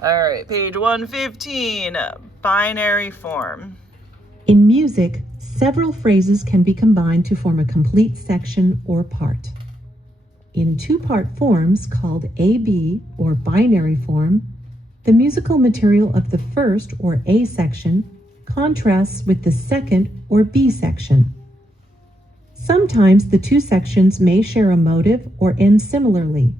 All right, page 115, binary form. In music, several phrases can be combined to form a complete section or part. In two-part forms called A-B or binary form, the musical material of the first or A section contrasts with the second or B section. Sometimes the two sections may share a motive or end similarly,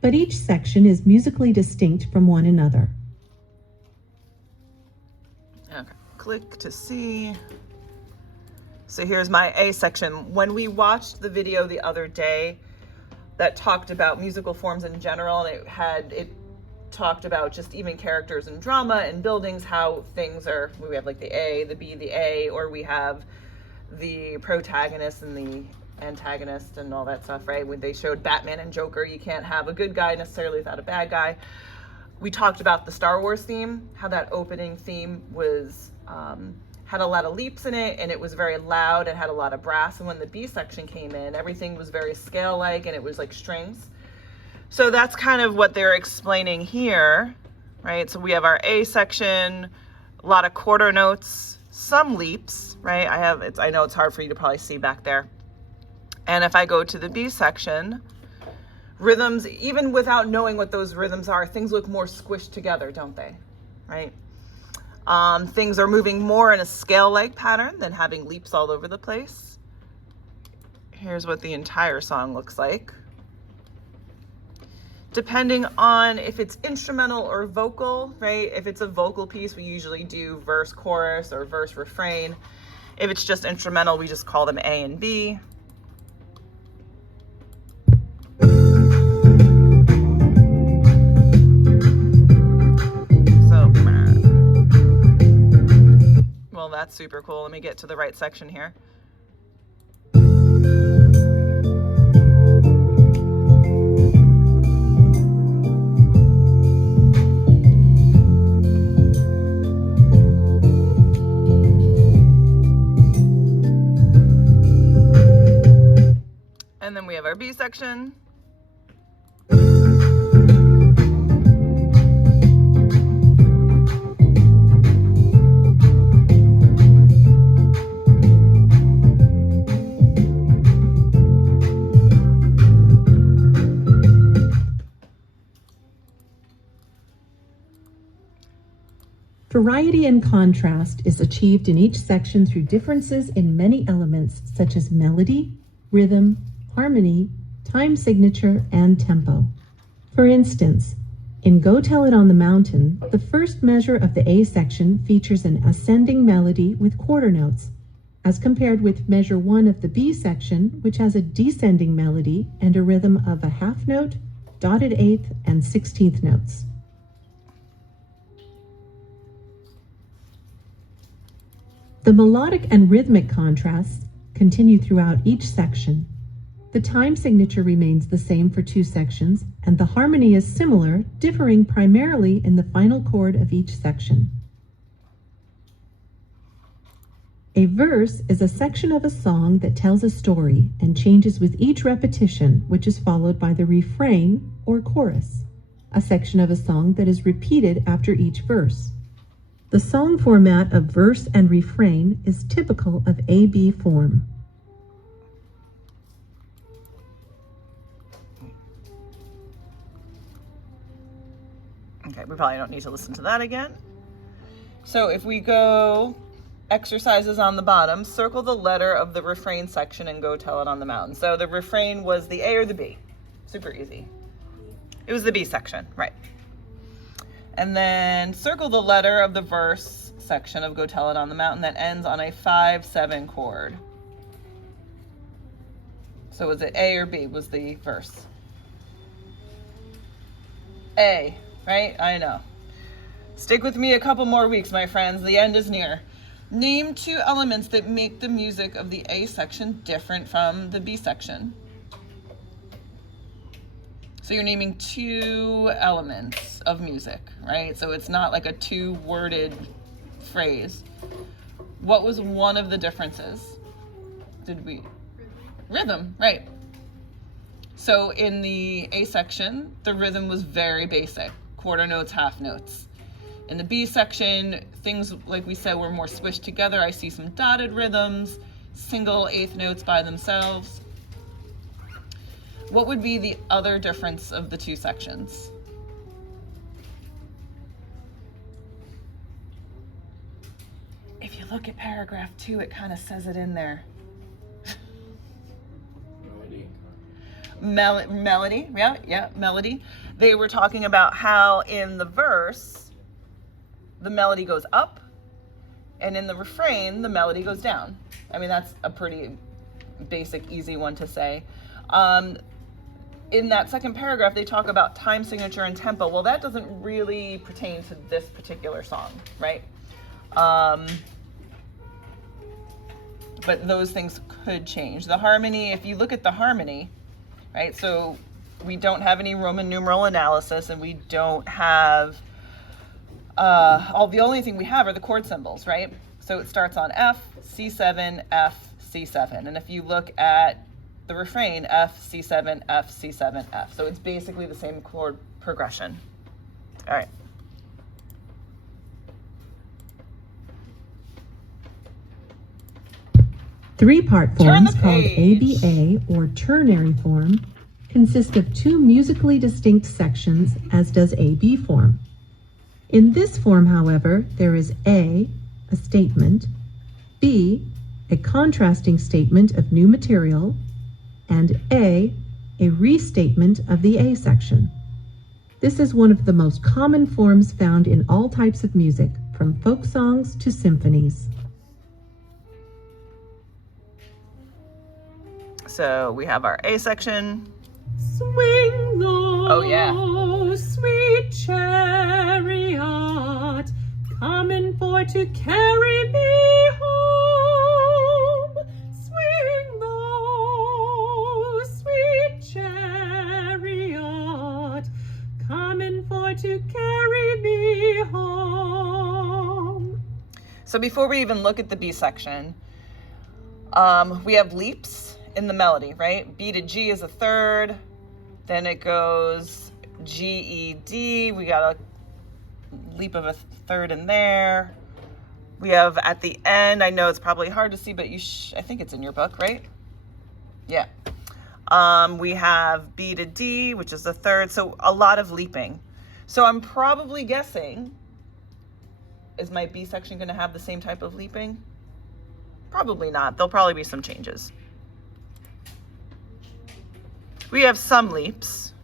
but each section is musically distinct from one another. Okay, click to see. So here's my A section. When we watched the video the other day that talked about musical forms in general, and it talked about just even characters and drama and buildings, how things are, we have like the A, the B, the A, or we have the protagonist and the antagonist and all that stuff, right? When they showed Batman and Joker, you can't have a good guy necessarily without a bad guy. We talked about the Star Wars theme, how that opening theme was had a lot of leaps in it, and it was very loud and had a lot of brass. And when the B section came in, everything was very scale-like, and it was like strings. So that's kind of what they're explaining here, right? So we have our A section, a lot of quarter notes, some leaps, right? I know it's hard for you to probably see back there. And if I go to the B section, rhythms, even without knowing what those rhythms are, things look more squished together, don't they? Right? Things are moving more in a scale-like pattern than having leaps all over the place. Here's what the entire song looks like. Depending on if it's instrumental or vocal, right? If it's a vocal piece, we usually do verse, chorus, or verse, refrain. If it's just instrumental, we just call them A and B. Well, that's super cool. Let me get to the right section here. And then we have our B section. Variety and contrast is achieved in each section through differences in many elements such as melody, rhythm, harmony, time signature, and tempo. For instance, in Go Tell It on the Mountain, the first measure of the A section features an ascending melody with quarter notes, as compared with measure 1 of the B section, which has a descending melody and a rhythm of a half note, dotted eighth, and 16th notes. The melodic and rhythmic contrasts continue throughout each section. The time signature remains the same for two sections, and the harmony is similar, differing primarily in the final chord of each section. A verse is a section of a song that tells a story and changes with each repetition, which is followed by the refrain or chorus, a section of a song that is repeated after each verse. The song format of verse and refrain is typical of A-B form. Okay, we probably don't need to listen to that again. So if we go exercises on the bottom, circle the letter of the refrain section and Go Tell It on the Mountain. So the refrain was the A or the B. Super easy. It was the B section, right. And then circle the letter of the verse section of Go Tell It on the Mountain that ends on a 5/7 chord. So was it A or B was the verse? A, right? I know. Stick with me a couple more weeks, my friends. The end is near. Name two elements that make the music of the A section different from the B section. So you're naming two elements of music, right? So it's not like a two-worded phrase. What was one of the differences? Rhythm, right. So in the A section, the rhythm was very basic, quarter notes, half notes. In the B section, things, like we said, were more squished together. I see some dotted rhythms, single eighth notes by themselves. What would be the other difference of the two sections? If you look at paragraph 2, it kind of says it in there. Melody, yeah, melody. They were talking about how in the verse, the melody goes up, and in the refrain, the melody goes down. I mean, that's a pretty basic, easy one to say. In that second paragraph, they talk about time signature and tempo. Well, that doesn't really pertain to this particular song, right? But those things could change. The harmony, if you look at the harmony, right? So we don't have any Roman numeral analysis, and we don't have, the only thing we have are the chord symbols, right? So it starts on F, C7, F, C7. And if you look at the refrain, F, C7, F, C7, F. So it's basically the same chord progression. All right. Three-part Turn forms the called page. ABA or ternary form consist of two musically distinct sections, as does AB form. In this form, however, there is A, a statement, B, a contrasting statement of new material, and A restatement of the A section. This is one of the most common forms found in all types of music, from folk songs to symphonies. So we have our A section. Swing low, Oh, yeah. sweet chariot, coming for to carry me home. Swing low, sweet chariot, coming for to carry me home. So before we even look at the B section, we have leaps in the melody, right? B to G is a third. Then it goes G, E, D. We got a leap of a third in there. We have at the end, I know it's probably hard to see, but I think it's in your book, right? Yeah. We have B to D, which is the third. So a lot of leaping. So I'm probably guessing, is my B section going to have the same type of leaping? Probably not. There'll probably be some changes. We have some leaps.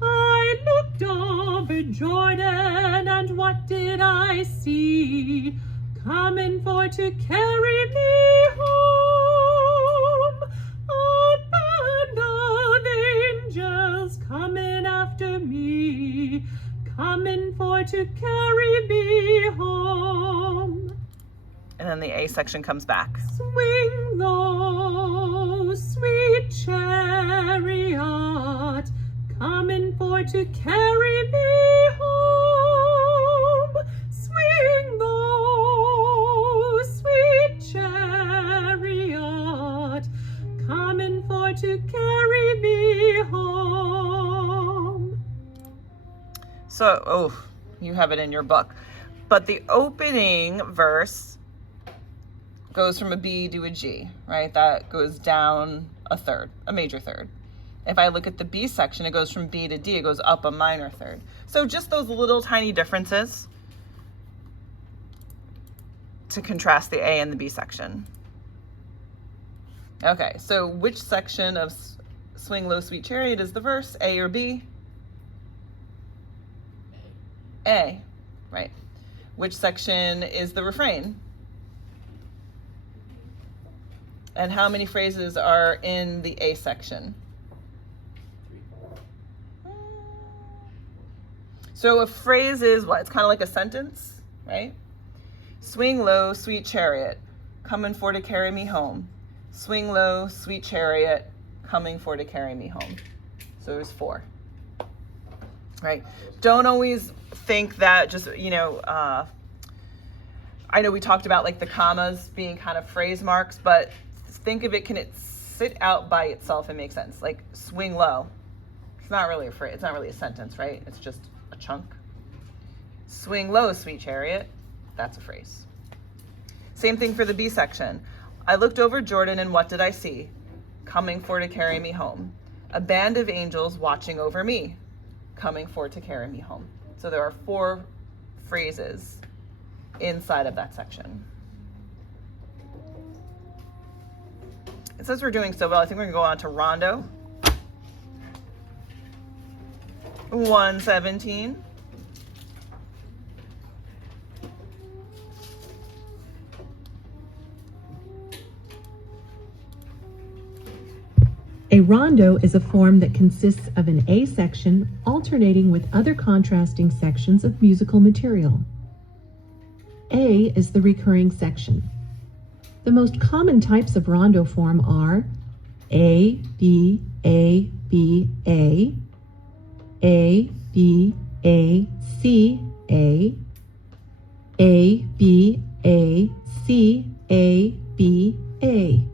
I looked over Jordan, and what did I see? Coming for to carry me home. A band of angels coming after me, coming for to carry me home. And then the A section comes back. Swing low, sweet chariot, coming for to carry me home. Swing low, sweet chariot, coming for to carry me home. So, you have it in your book. But the opening verse goes from a B to a G, right? That goes down a third, a major third. If I look at the B section, it goes from B to D, it goes up a minor third. So just those little tiny differences to contrast the A and the B section. Okay, so which section of Swing Low Sweet Chariot is the verse, A or B? A, right. Which section is the refrain? And how many phrases are in the A section? So a phrase is what? It's kind of like a sentence, right? Swing low, sweet chariot, coming for to carry me home. Swing low, sweet chariot, coming for to carry me home. So there's 4, right? Don't always think that just, I know we talked about like the commas being kind of phrase marks, but think of it, can it sit out by itself and make sense? Like swing low. It's not really a phrase, it's not really a sentence, right? It's just chunk. Swing low, sweet chariot, that's a phrase. Same thing for the B section. I looked over Jordan and what did I see? Coming for to carry me home. A band of angels watching over me, coming for to carry me home. So there are 4 phrases inside of that section. And since we're doing so well, I think we're gonna go on to rondo. 117. A rondo is a form that consists of an A section alternating with other contrasting sections of musical material. A is the recurring section. The most common types of rondo form are A, B, A, B, A, B, A, C, A, B, A, C, A, B, A.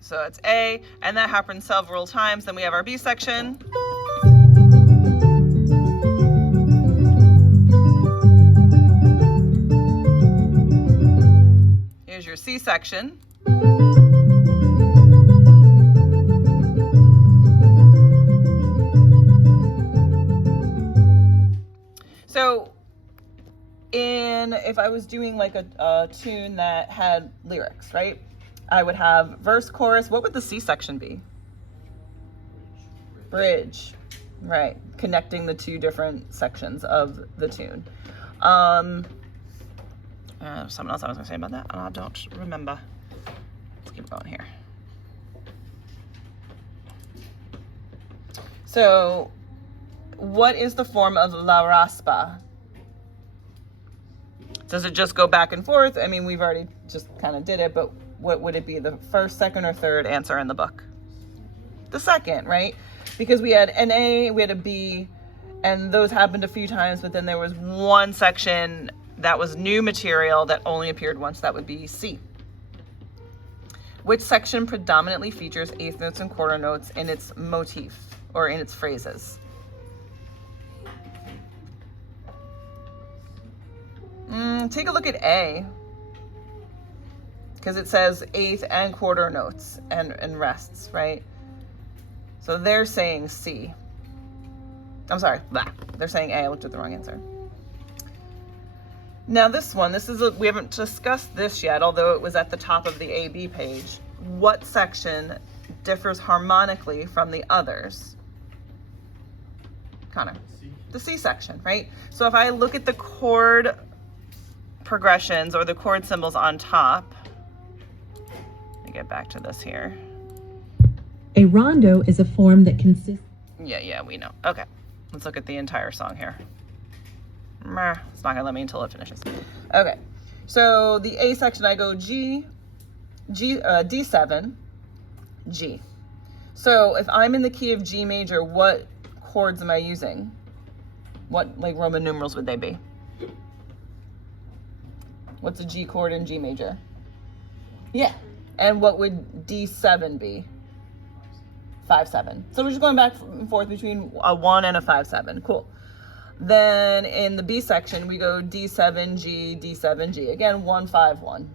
So it's A, and that happens several times. Then we have our B section. Here's your C section. So if I was doing like a tune that had lyrics, right? I would have verse, chorus. What would the C section be? Bridge, right? Connecting the 2 different sections of the tune. Something else I was gonna say about that, and I don't remember. Let's keep going here. So, what is the form of la raspa? Does it just go back and forth? I mean, we've already just kind of did it, but what would it be, the first, second, or third answer in the book? The second, right? Because we had an A, we had a B, and those happened a few times, but then there was one section that was new material that only appeared once. That would be C. Which section predominantly features eighth notes and quarter notes in its motif or in its phrases? Take a look at A, because it says eighth and quarter notes and rests, right? So they're saying C. I'm sorry, they're saying A. I looked at the wrong answer. Now this one, we haven't discussed this yet, although it was at the top of the AB page. What section differs harmonically from the others? Connor? The C section, right? So if I look at the chord progressions or the chord symbols on top, let me get back to this here. A rondo is a form that consists... Yeah, we know. Okay, let's look at the entire song here. It's not gonna let me until it finishes. Okay, so the A section, I go G, D7, G. So if I'm in the key of G major, what chords am I using? What like Roman numerals would they be? What's a G chord in G major? Yeah, and what would D7 be? 5-7. So we're just going back and forth between a 1 and a 5-7. Cool. Then in the B section, we go D7, G, D7, G. Again, 1-5-1.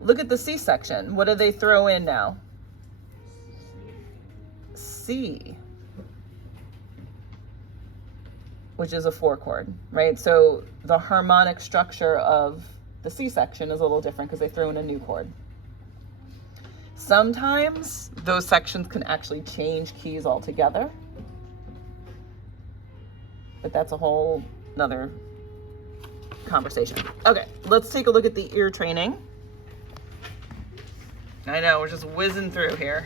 Look at the C section. What do they throw in now? C, which is a 4 chord, right? So the harmonic structure of the C section is a little different because they throw in a new chord. Sometimes those sections can actually change keys altogether, but that's a whole nother conversation. Okay, let's take a look at the ear training. I know, we're just whizzing through here.